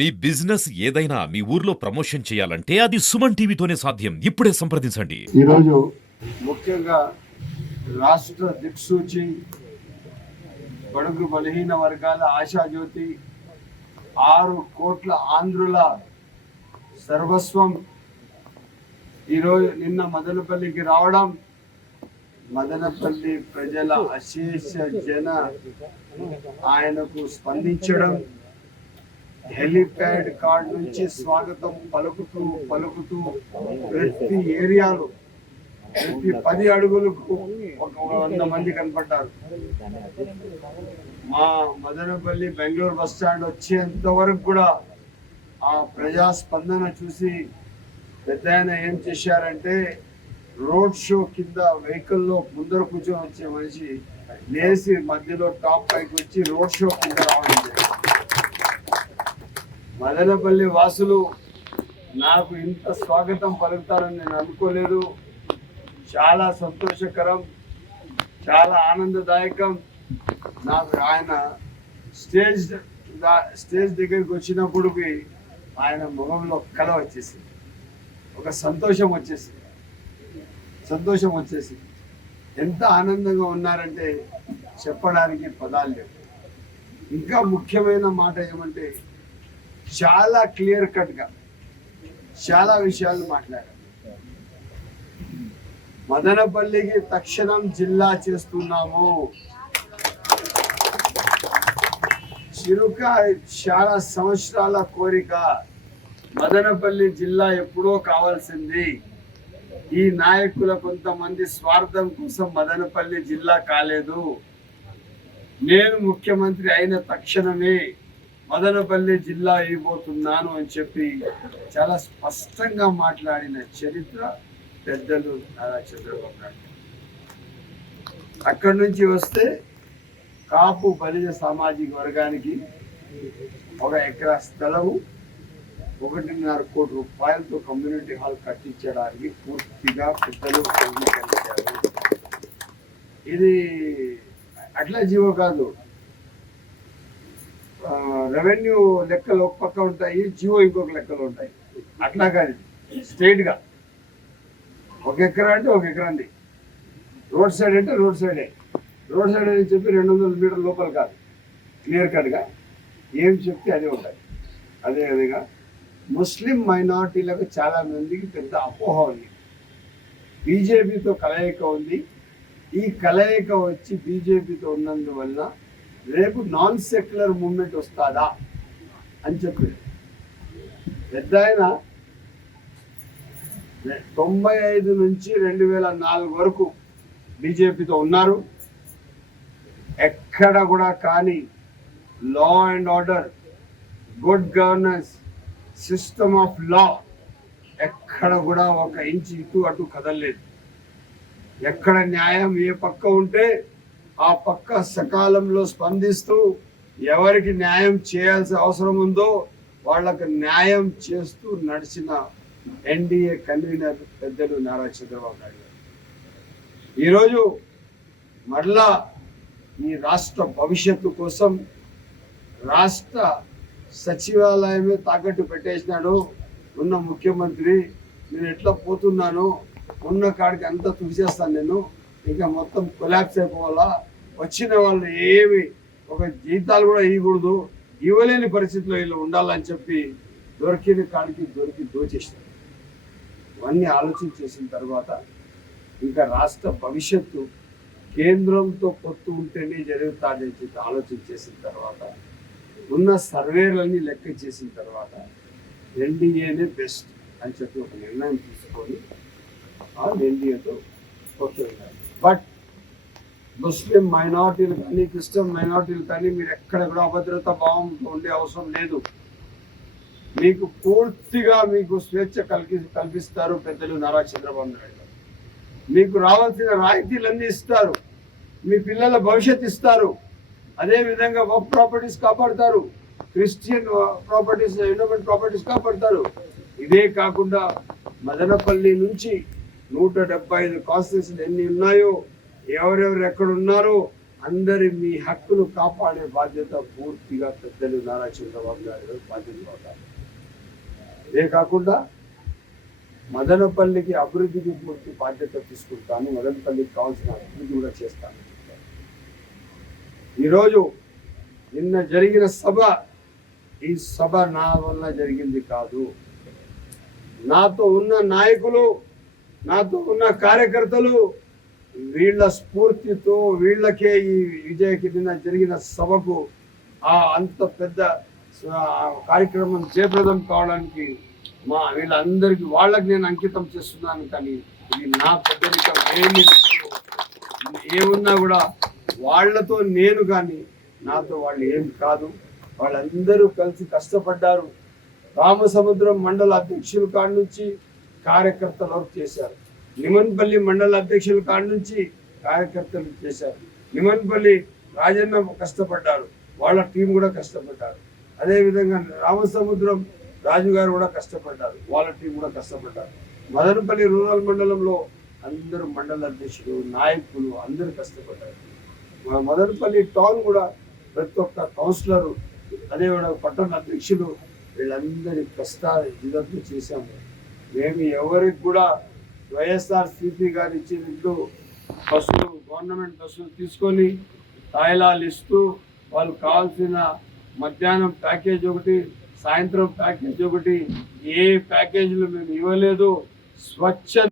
మీ business ఏదైనా మీ ఊర్లో promotion చేయాలంటే అది సుమన్ టీవీతోనే సాధ్యం. ఇప్పుడే సంప్రదించండి. ఈరోజు ముఖ్యంగా రాష్ట్ర దిక్సూచి బడుగు బలహీన వర్గాల ఆశాజ్యోతి 6 కోట్ల ఆంధ్రుల సర్వస్వం ఈరోజు నిన్న మదనపల్లికి రావడం, మదనపల్లి ప్రజల అశేష జన ఆయనకు స్పందించడం, హెలిప్యాడ్ కార్డ్ నుంచి స్వాగతం పలుకుతూ ప్రతి ఏరియాలో ప్రతి 10 అడుగులకు ఒక 100 మంది కనపడ్డారు. మా మదనపల్లి బెంగళూరు బస్ స్టాండ్ వచ్చేంత వరకు కూడా ఆ ప్రజా స్పందన చూసి పెద్ద ఏం చేశారంటే, రోడ్ షో కింద వెహికల్లో ముందర కూర్చొని వచ్చే మనిషి లేచి మధ్యలో టాప్ పైకి వచ్చి రోడ్ షో కింద రావడం జరిగింది. మదనపల్లి వాసులు నాకు ఇంత స్వాగతం పలుకుతారని నేను అనుకోలేదు. చాలా సంతోషకరం, చాలా ఆనందదాయకం. నాకు ఆయన స్టేజ్ దగ్గరికి వచ్చినప్పుడు ఆయన ముఖంలో కళ వచ్చేసింది, ఒక సంతోషం వచ్చేసింది. ఎంత ఆనందంగా ఉన్నారంటే చెప్పడానికి పదాలు లేవు. ఇంకా ముఖ్యమైన మాట ఏమంటే, చాలా క్లియర్ కట్గా చాలా విషయాలు మాట్లాడారు. మదనపల్లికి తక్షణం జిల్లా చేస్తున్నాము. చిరుక చాలా సంవత్సరాల కోరిక, మదనపల్లి జిల్లా ఎప్పుడో కావాల్సింది. ఈ నాయకుల కొంతమంది స్వార్థం కోసం మదనపల్లి జిల్లా కాలేదు. నేను ముఖ్యమంత్రి అయిన తక్షణమే మదనపల్లి జిల్లా అయిపోతున్నాను అని చెప్పి చాలా స్పష్టంగా మాట్లాడిన చరిత్ర పెద్దలు నారా చంద్రబాబు నాయుడు. అక్కడి నుంచి వస్తే కాపు బలిజ సామాజిక వర్గానికి 1 ఎకరా స్థలము 1.5 కోటి రూపాయలతో కమ్యూనిటీ హాల్ కట్టించడానికి పూర్తిగా పెద్దలు అంగీకరించారు. ఇది అట్లా జీవో కాదు, రెవెన్యూ లెక్కలు ఒక పక్క ఉంటాయి, జియో ఇంకొక లెక్కలు ఉంటాయి. అట్లా కాదు, స్ట్రైట్గా 1 ఎకరా అంటే 1 ఎకరాంది, రోడ్ సైడ్ అంటే రోడ్ సైడే. రోడ్ సైడ్ అని చెప్పి 200 మీటర్ల లోపల కాదు, క్లియర్ కట్గా ఏం చెప్తే అదే ఉంటాయి. అదేవిధంగా ముస్లిం మైనార్టీలకు చాలా మందికి పెద్ద అపోహ ఉంది, బీజేపీతో కలయిక ఉంది. ఈ కలయిక వచ్చి బీజేపీతో ఉన్నందువల్ల రేపు నాన్ సెక్యులర్ మూవ్మెంట్ వస్తుందా అని చెప్పి పెద్ద ఆయన 95 నుంచి 2004 వరకు బీజేపీతో ఉన్నారు. ఎక్కడ కూడా కానీ law and order, good governance, system of law ఎక్కడ కూడా 1 ఇంచు ఇటు అటు కదలలేదు. ఎక్కడ న్యాయం ఏ పక్క ఉంటే ఆ పక్క సకాలంలో స్పందిస్తూ ఎవరికి న్యాయం చేయాల్సిన అవసరం ఉందో వాళ్ళకు న్యాయం చేస్తూ నడిచిన ఎన్డీఏ కన్వీనర్ పెద్దలు నారా చంద్రబాబు నాయుడు గారు ఈరోజు మరలా ఈ రాష్ట్ర భవిష్యత్తు కోసం రాష్ట్ర సచివాలయమే తాకట్టు పెట్టేసినాడు. ఉన్న ముఖ్యమంత్రి, నేను ఎట్లా పోతున్నాను, ఉన్న కాడికి అంతా తుడిచేస్తాను, నేను ఇంకా మొత్తం కొలాప్స్ అయిపోవాలా, వచ్చిన వాళ్ళు ఏమి ఒక జీతాలు కూడా ఇవ్వకూడదు, ఇవ్వలేని పరిస్థితిలో వీళ్ళు ఉండాలని చెప్పి దొరికిన కాడికి దోచేస్తారు. ఇవన్నీ ఆలోచన చేసిన తర్వాత ఇంకా రాష్ట్ర భవిష్యత్తు కేంద్రంతో పొత్తు ఉంటేనే జరుగుతాడని చెప్పి ఆలోచన చేసిన తర్వాత, ఉన్న సర్వేలన్నీ లెక్క చేసిన తర్వాత ఎన్డీఏనే బెస్ట్ అని చెప్పి ఒక నిర్ణయం తీసుకొని ఆ ఎన్డీఏతో పొత్తు వెళ్ళాలి. బట్ ముస్లిం మైనార్టీలు కానీ క్రిస్టియన్ మైనార్టీలు కానీ మీరు ఎక్కడ కూడా అభద్రతా భావంతో ఉండే అవసరం లేదు. మీకు పూర్తిగా మీకు స్వేచ్ఛ కల్పిస్తారు పెద్దలు నారా చంద్రబాబు నాయుడు గారు. మీకు రావాల్సిన రాయితీలన్నీ ఇస్తారు, మీ పిల్లల భవిష్యత్తు ఇస్తారు. అదేవిధంగా వర్క్ ప్రాపర్టీస్ కాపాడుతారు, క్రిస్టియన్ ప్రాపర్టీస్, ఎండోమెంట్ ప్రాపర్టీస్ కాపాడుతారు. ఇదే కాకుండా మదనపల్లి నుంచి 175 కాన్స్టిట్యూన్సీలు ఎన్ని ఉన్నాయో, ఎవరెవరు ఎక్కడ ఉన్నారో అందరి మీ హక్కులు కాపాడే బాధ్యత పూర్తిగా పెద్దలు నారా చంద్రబాబు నాయుడు బాధ్యత పడతారు. ఇదే కాకుండా మదనపల్లికి అభివృద్ధికి పూర్తి బాధ్యత తీసుకుంటాను, మదనపల్లికి కావాల్సిన అభివృద్ధి కూడా చేస్తాను. ఈరోజు నిన్న జరిగిన సభ, ఈ సభ నా వల్ల జరిగింది కాదు. నాతో ఉన్న నాయకులు, నాతో ఉన్న కార్యకర్తలు, వీళ్ళ స్ఫూర్తితో వీళ్ళకే ఈ విజయకి నిన్న జరిగిన సభకు అంత పెద్ద కార్యక్రమం జయప్రదం కావడానికి వీళ్ళందరికీ వాళ్ళకి నేను అంకితం చేస్తున్నాను. కానీ ఇది నా పెద్దరికం ఏమున్నా కూడా వాళ్ళతో నేను కానీ నాతో వాళ్ళు ఏం కాదు. వాళ్ళందరూ కలిసి కష్టపడ్డారు. రామసముద్రం మండల అధ్యక్షుల కాడి నుంచి కార్యకర్తలు వర్క్ చేశారు. నిమన్పల్లి మండల అధ్యక్షుల కాడి నుంచి కార్యకర్తలు చేశారు. నిమన్పల్లి రాజన్న కష్టపడ్డారు, వాళ్ళ టీం కూడా కష్టపడ్డారు. అదేవిధంగా రామసముద్రం రాజు గారు కూడా కష్టపడ్డారు, వాళ్ళ టీం కూడా కష్టపడ్డారు. మదనపల్లి రూరల్ మండలంలో అందరూ మండల అధ్యక్షులు, నాయకులు అందరూ కష్టపడ్డారు. మదనపల్లి టౌన్ కూడా ప్రతి ఒక్క కౌన్సిలరు, అదేవిధంగా పట్టణ అధ్యక్షులు, వీళ్ళందరి కష్టాలు ఇదంతా చేశాము. మేము ఎవరికి కూడా వైఎస్ఆర్ సిపి గారు ఇచ్చినట్లు బస్సులు, గవర్నమెంట్ బస్సులు తీసుకొని తాయిలాలు ఇస్తూ వాళ్ళకి కావాల్సిన మధ్యాహ్నం ప్యాకేజ్ ఒకటి, సాయంత్రం ప్యాకేజ్ ఒకటి, ఏ ప్యాకేజీలు మేము ఇవ్వలేదు. స్వచ్ఛ